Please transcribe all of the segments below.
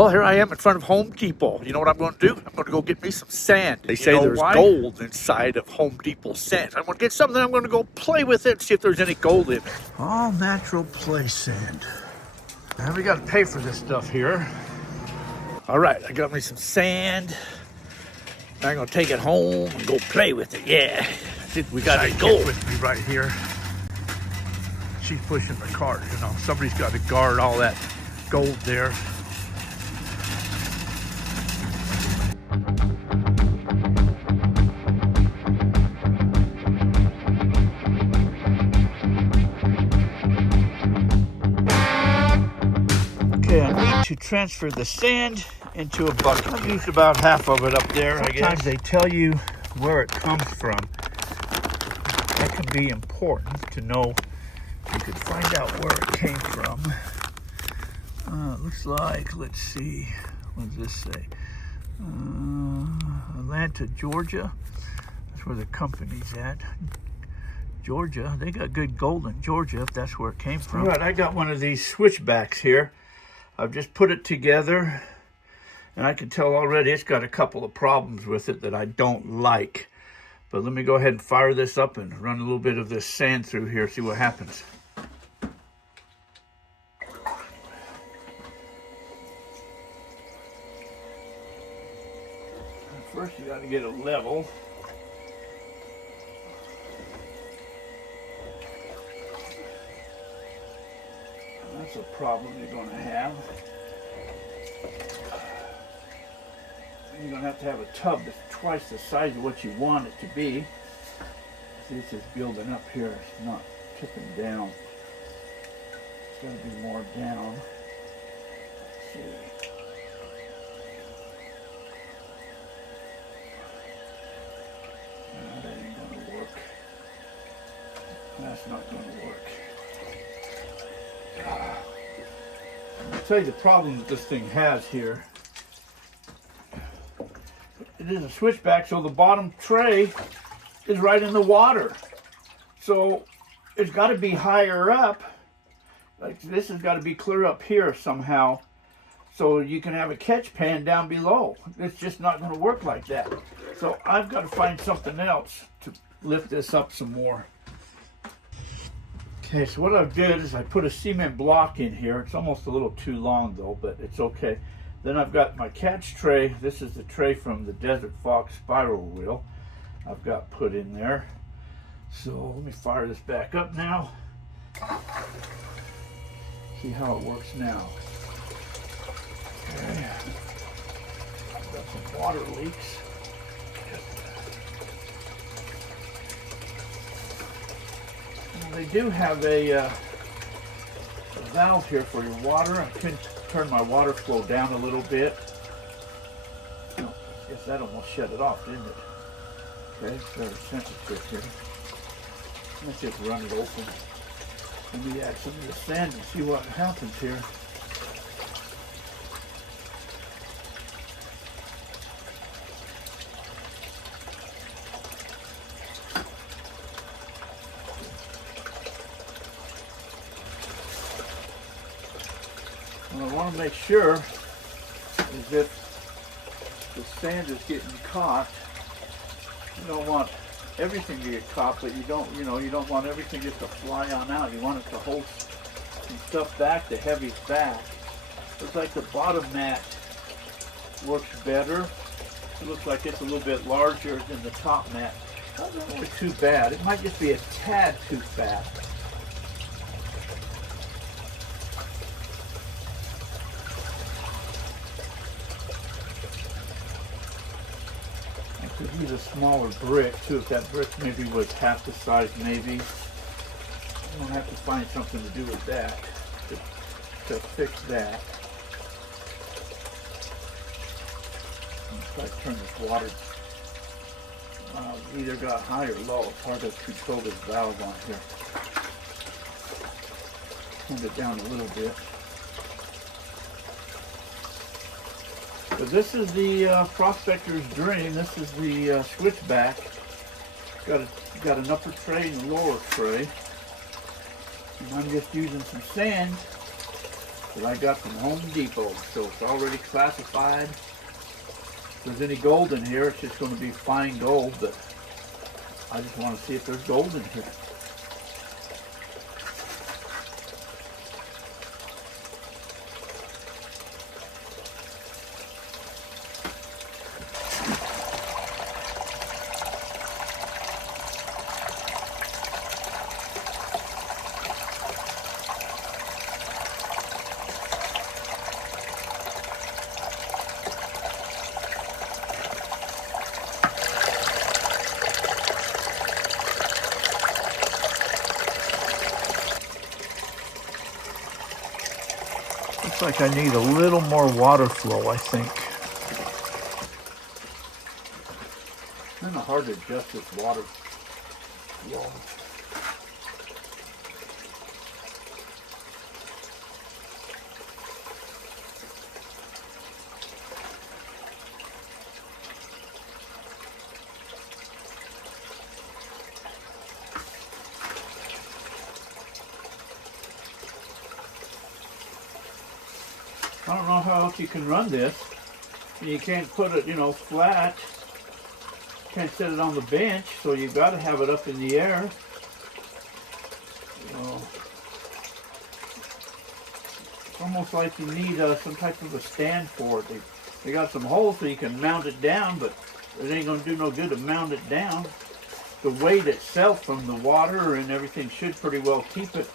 Well, here I am in front of Home Depot. You know what I'm going to do? I'm going to go get me some sand. They say there's gold inside of Home Depot sand. I'm going to get something. I'm going to go play with it and see if there's any gold in it. All natural play sand. And we got to pay for this stuff here. All right, I got me some sand. I'm going to take it home and go play with it. Yeah. We got any gold with me right here. She's pushing the cart, you know. Somebody's got to guard all that gold there. Okay, I need to transfer the sand into a bucket. I've used about half of it up there, I guess. Sometimes they tell you where it comes from. That can be important to know. You could find out where it came from. It looks like, let's see, what does this say? Atlanta, Georgia. That's where the company's at. Georgia, they got good gold in Georgia if that's where it came from. All right, I got one of these switchbacks here. I've just put it together, and I can tell already it's got a couple of problems with it that I don't like. But let me go ahead and fire this up and run a little bit of this sand through here, see what happens. First, you got to get it level. That's a problem you're going to have. You're going to have a tub that's twice the size of what you want it to be. See, it's just building up here. It's not tipping down. It's got to be more down. Let's see. No, that ain't going to work. That's not going to work. I'll tell you the problem that this thing has here. It is a switchback, so the bottom tray is right in the water. So it's got to be higher up. Like this has got to be clear up here somehow, so you can have a catch pan down below. It's just not going to work like that. So I've got to find something else to lift this up some more. Okay, so what I did is I put a cement block in here. It's almost a little too long though, but it's okay. Then I've got my catch tray. This is the tray from the Desert Fox spiral wheel I've got put in there. So let me fire this back up now. See how it works now. Okay. I've got some water leaks. They do have a valve here for your water. I can turn my water flow down a little bit. Oh, I guess that almost shut it off, didn't it? Okay, it's very sensitive here. Let's just run it open. Let me add some of the sand and see what happens here. What I want to make sure is that the sand is getting caught. You don't want everything to get caught, but you don't want everything just to fly on out. You want it to hold some stuff back, the heavies back. Looks like the bottom mat works better. It looks like it's a little bit larger than the top mat. Not really too bad. It might just be a tad too fat. Could use a smaller brick too. If that brick maybe was half the size, maybe. I'm gonna have to find something to do with that to fix that. Try to turn this water. Either got high or low. It's hard to control this valve on here. Turn it down a little bit. So this is the prospector's dream. This is the switchback. Got an upper tray and a lower tray. And I'm just using some sand to that I got from Home Depot. So it's already classified. If there's any gold in here, it's just going to be fine gold, but I just want to see if there's gold in here. Looks like I need a little more water flow, I think. Kind of hard to adjust this water flow. I don't know how else you can run this. You can't put it, flat. Can't set it on the bench, so you've got to have it up in the air. It's almost like you need some type of a stand for it. They got some holes so you can mount it down, but it ain't going to do no good to mount it down. The weight itself from the water and everything should pretty well keep it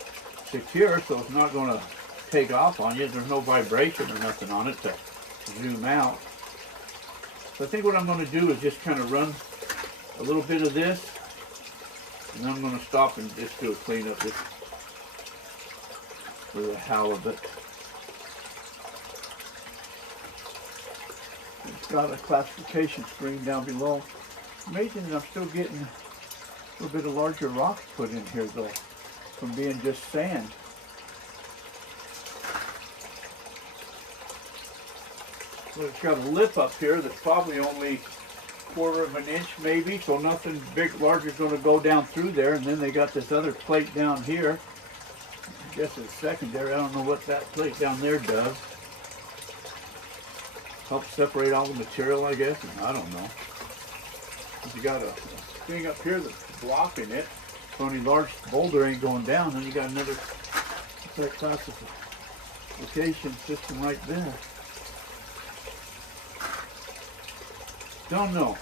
secure, so it's not going to take off on you. There's no vibration or nothing on it to zoom out. So I think what I'm going to do is just kind of run a little bit of this, and then I'm going to stop and just do a cleanup just for the halibut. It's got a classification screen down below. Amazing that I'm still getting a little bit of larger rocks put in here though, from being just sand. So it's got a lip up here that's probably only 1/4 of an inch maybe, so nothing big, larger is going to go down through there. And then they got this other plate down here. I guess it's secondary. I don't know what that plate down there does. Helps separate all the material, I guess. I don't know. You got a thing up here that's blocking it, so any large boulder ain't going down. Then you got another classification system right there. Don't know.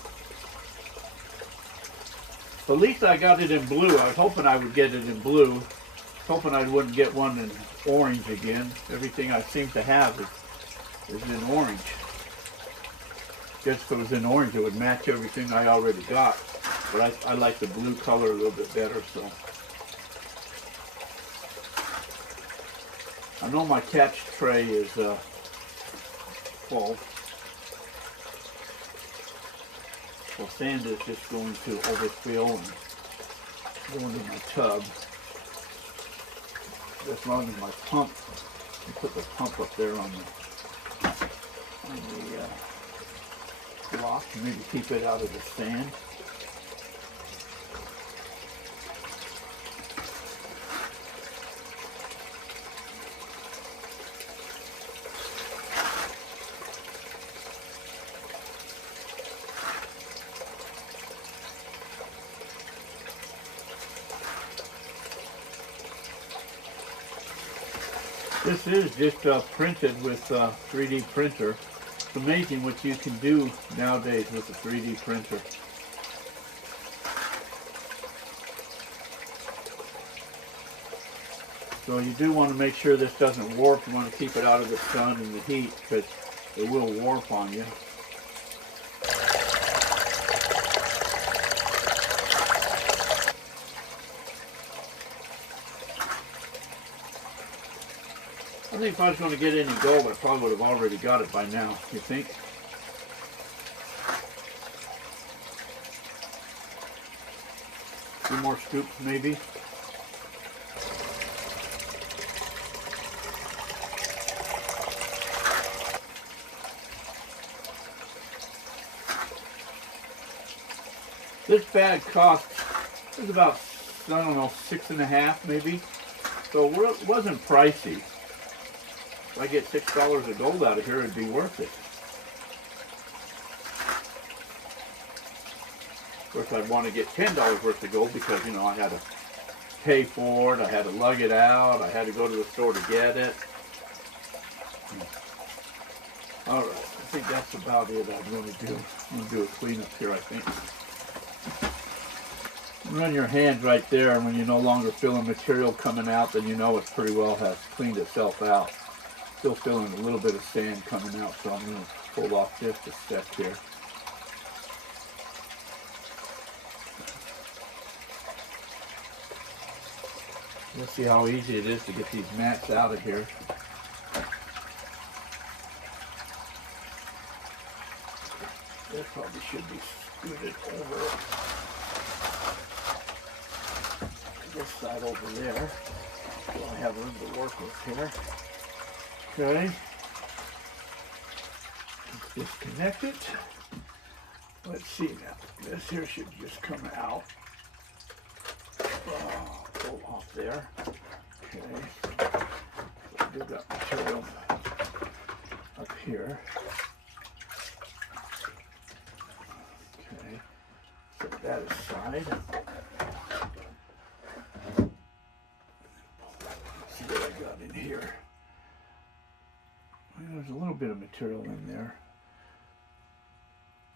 But at least I got it in blue. I was hoping I would get it in blue. Hoping I wouldn't get one in orange again. Everything I seem to have is in orange. Just if it was in orange, it would match everything I already got. But I like the blue color a little bit better, so. I know my catch tray is full. Well, sand is just going to overfill and go into my tub. Just running my pump. I put the pump up there on the block to maybe keep it out of the sand. This is just printed with 3D printer. It's amazing what you can do nowadays with a 3D printer. So you do want to make sure this doesn't warp. You want to keep it out of the sun and the heat because it will warp on you. I think if I was going to get any gold, I probably would have already got it by now, you think? A few more scoops, maybe? This bag cost, it was about, I don't know, $6.50 maybe. So it wasn't pricey. If I get $6 of gold out of here, it'd be worth it. Of course, I'd want to get $10 worth of gold because, you know, I had to pay for it, I had to lug it out, I had to go to the store to get it. All right, I think that's about it I'm going to do. I'm going to do a cleanup here, I think. Run your hand right there, and when you're no longer feeling material coming out, then you know it pretty well has cleaned itself out. Still feeling a little bit of sand coming out, so I'm going to pull off just a step here. Let's see how easy it is to get these mats out of here. That probably should be scooted over this side over there. So I have room to work with here. Okay. Let's disconnect it. Let's see now. This here should just come out. Pull off there. Okay. So we've got material up here. Set that aside. Let's see what I got in here. Well, there's a little bit of material in there.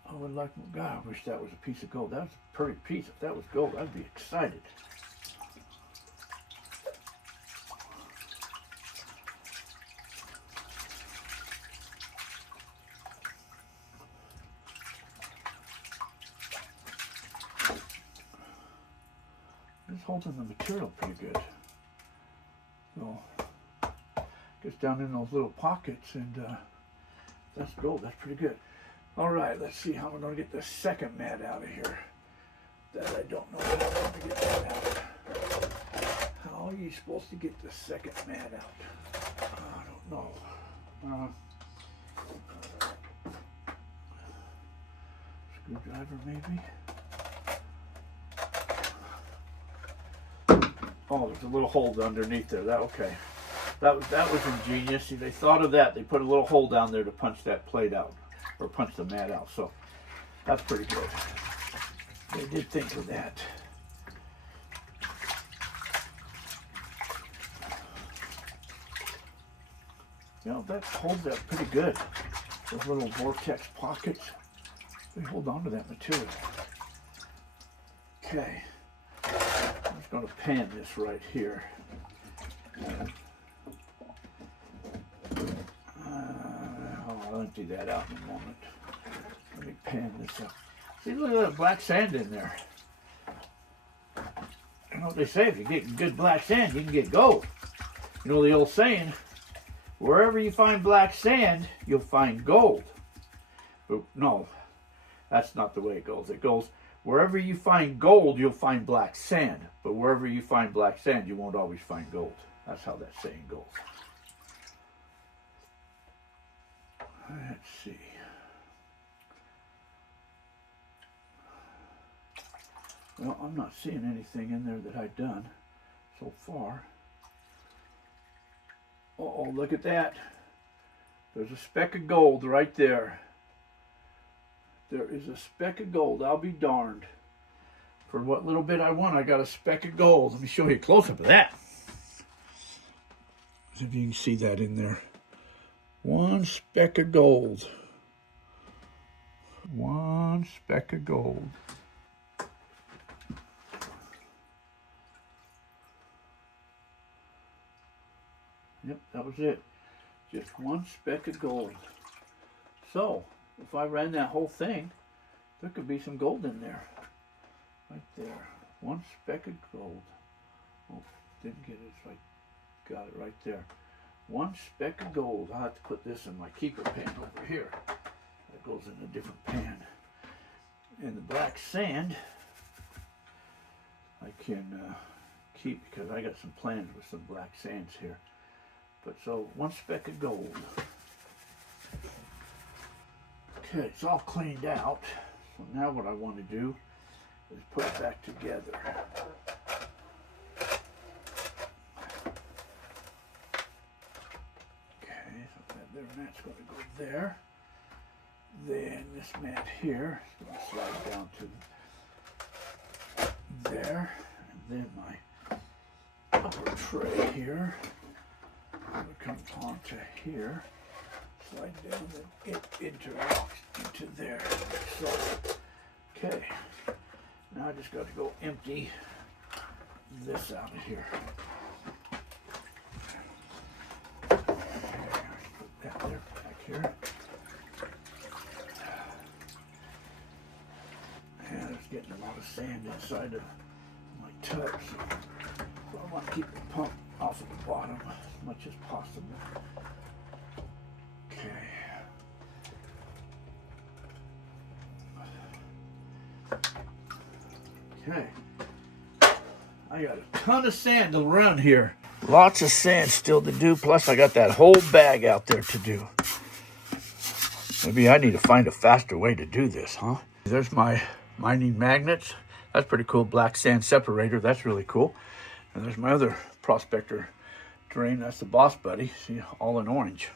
I would like, God, I wish that was a piece of gold. That was a pretty piece. If that was gold, I'd be excited. Holding the material pretty good. So gets down in those little pockets, and that's gold. That's pretty good. All right, let's see how I'm going to get the second mat out of here. That I don't know how I'm going to get that out. How are you supposed to get the second mat out? I don't know. Screwdriver maybe. Oh, there's a little hole underneath there. Okay. That was ingenious. See, they thought of that. They put a little hole down there to punch that plate out, or punch the mat out. So that's pretty good. They did think of that. You know, that holds that pretty good. Those little vortex pockets, they hold on to that material. Okay. I'm just going to pan this right here. I'll empty that out in a moment. Let me pan this up. See, look at that black sand in there. You know what they say, if you get good black sand, you can get gold. You know the old saying, wherever you find black sand, you'll find gold. But no, that's not the way it goes. It goes, wherever you find gold, you'll find black sand. But wherever you find black sand, you won't always find gold. That's how that saying goes. Let's see. Well, I'm not seeing anything in there that I've done so far. Uh-oh, look at that. There's a speck of gold right there. There is a speck of gold. I'll be darned. For what little bit I want, I got a speck of gold. Let me show you a close-up of that. See if you can see that in there. One speck of gold. One speck of gold. Yep, that was it. Just one speck of gold. So, if I ran that whole thing, there could be some gold in there. Right there. One speck of gold. Oh, didn't get it, so I got it right there. One speck of gold. I'll have to put this in my keeper pan over here. That goes in a different pan. And the black sand, I can keep because I got some plans with some black sands here. But so, one speck of gold. Okay, it's all cleaned out. So now what I want to do is put it back together. Okay. That's going to go there. Then this mat here is going to slide down to there. And then my upper tray here will come onto here. Slide down, then it interlocks into there. So, okay. Now I just got to go empty this out of here. Put that there, back here. And it's getting a lot of sand inside of my tub, so I want to keep the pump off of the bottom as much as possible. Okay. Okay. I got a ton of sand around here. Lots of sand still to do, plus I got that whole bag out there to do. Maybe I need to find a faster way to do this, huh? There's my mining magnets. That's pretty cool. Black sand separator. That's really cool. And there's my other prospector drain. That's the Boss Buddy. See, all in orange.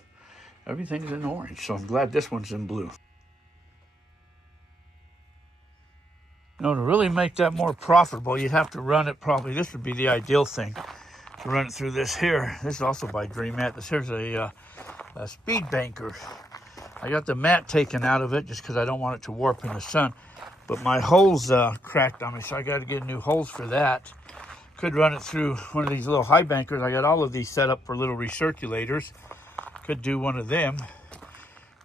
Everything's in orange, so I'm glad this one's in blue. You know, to really make that more profitable, you'd have to run it probably. This would be the ideal thing, to run it through this here. This is also by Dream Mat. This here's a speed banker. I got the mat taken out of it just because I don't want it to warp in the sun. But my holes cracked on me, so I got to get new holes for that. Could run it through one of these little high bankers. I got all of these set up for little recirculators. Could do one of them.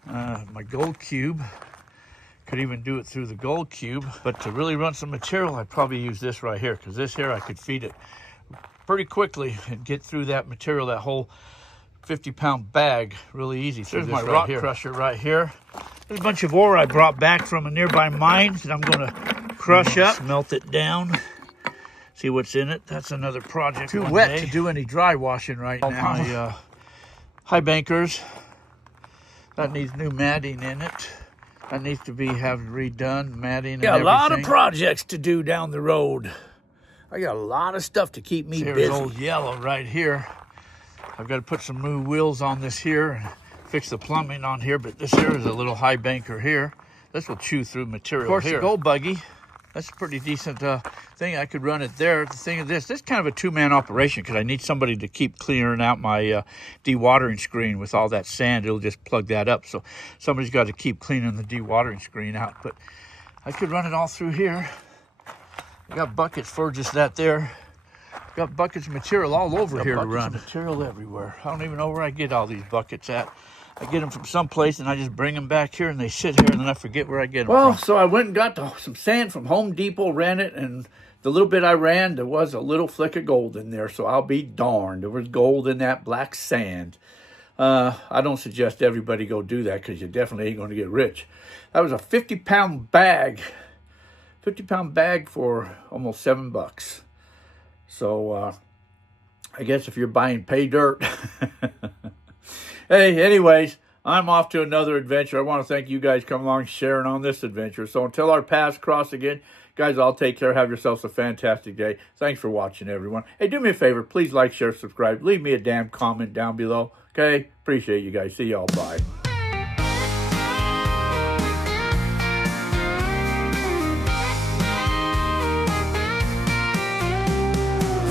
My gold cube. Could even do it through the gold cube. But to really run some material, I'd probably use this right here, because this here I could feed it pretty quickly and get through that material, that whole 50-pound bag, really easy. There's my rock crusher right here. There's a bunch of ore I brought back from a nearby mine that I'm going to crush up, melt it down, see what's in it. That's another project. Too wet to do any dry washing right now. My high bankers, that needs new matting in it. That needs to be redone, matting and everything. Got a lot of projects to do down the road. I got a lot of stuff to keep me busy. Here's old yellow right here. I've got to put some new wheels on this here and fix the plumbing on here, but this here is a little high banker here. This will chew through material here. Of course, the gold buggy, that's a pretty decent thing. I could run it there. The thing is this is kind of a two-man operation because I need somebody to keep clearing out my dewatering screen with all that sand. It'll just plug that up. So somebody's got to keep cleaning the dewatering screen out. But I could run it all through here. I got buckets for just that there. Got buckets of material all over here to run. Material everywhere. I don't even know where I get all these buckets at. I get them from someplace and I just bring them back here and they sit here and then I forget where I get them from. Well, so I went and got some sand from Home Depot, ran it, and the little bit I ran, there was a little flick of gold in there, so I'll be darned. There was gold in that black sand. I don't suggest everybody go do that because you definitely ain't going to get rich. That was a 50-pound bag. 50-pound bag for almost $7. So I guess if you're buying pay dirt. Hey, anyways, I'm off to another adventure. I want to thank you guys coming along sharing on this adventure. So until our paths cross again, guys, I'll take care. Have yourselves a fantastic day. Thanks for watching, everyone. Hey, do me a favor. Please like, share, subscribe. Leave me a damn comment down below. Okay? Appreciate you guys. See y'all. Bye.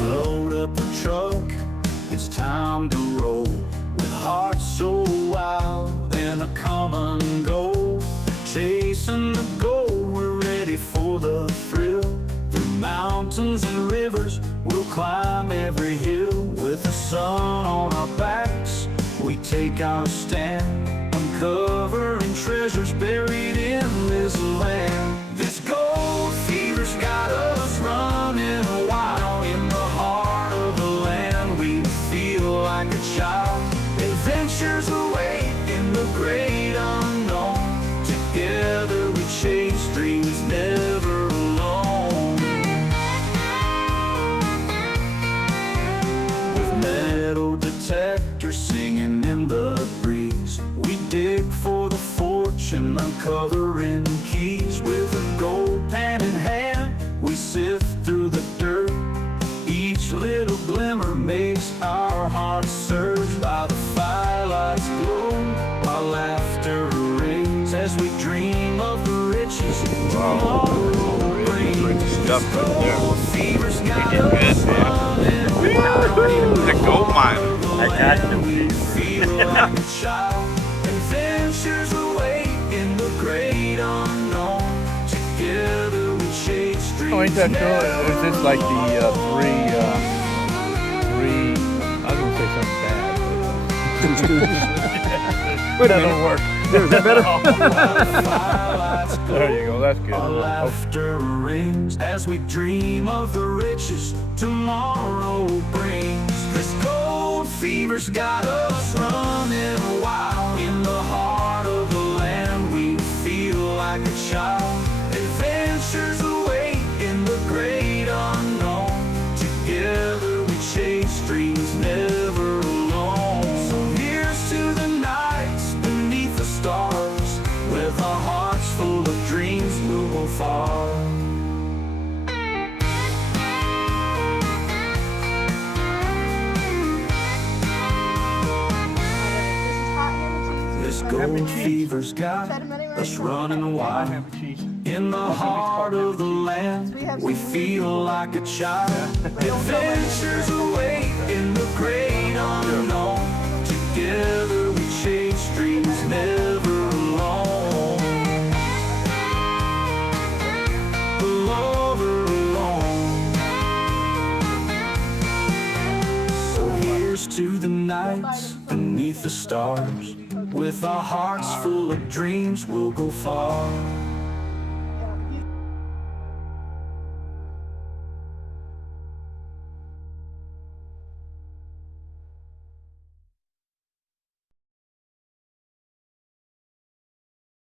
Load up the truck. It's time to roll. Heart so wild and a common goal, chasing the goal, we're ready for the thrill. Through mountains and rivers, we'll climb every hill. With the sun on our backs, we take our stand, uncovering treasures buried in this land. This gold fever's got us running wild. In the heart of the land, we feel like a child. Adventures await in the great unknown. Together we chase dreams never alone. With metal detectors singing in the breeze, we dig for the fortune, uncovering keys. With a gold pan in hand, we sift through the dirt. Each little glimmer makes our hearts surge. By the firelight's glow, while tomorrow brings. Pretty stuff right there. Gold fever's got You did us good, man. running wild. The gold mine. I got you. We feel like a child. Adventures await in the great unknown. Together we chase dreams. Oh, ain't that cool? It's just like the three, I was gonna say something bad. Wait a That'll minute. work. Is that better? There you go, that's good. Our laughter rings as we dream of the riches tomorrow brings. This gold fever's got us running wild. In the heart of the land we feel like a child. Adventures await in the great unknown. Together we chase dreams never alone. So here's to the nights beneath the stars. With our hearts full of dreams we'll go far. This gold fever's got us running wild. In the heart of the land, we feel like a child. Adventures await in the great unknown. Together we chase dreams never alone. Alone. So here's to the nights beneath the stars. With our hearts full of dreams, we'll go far.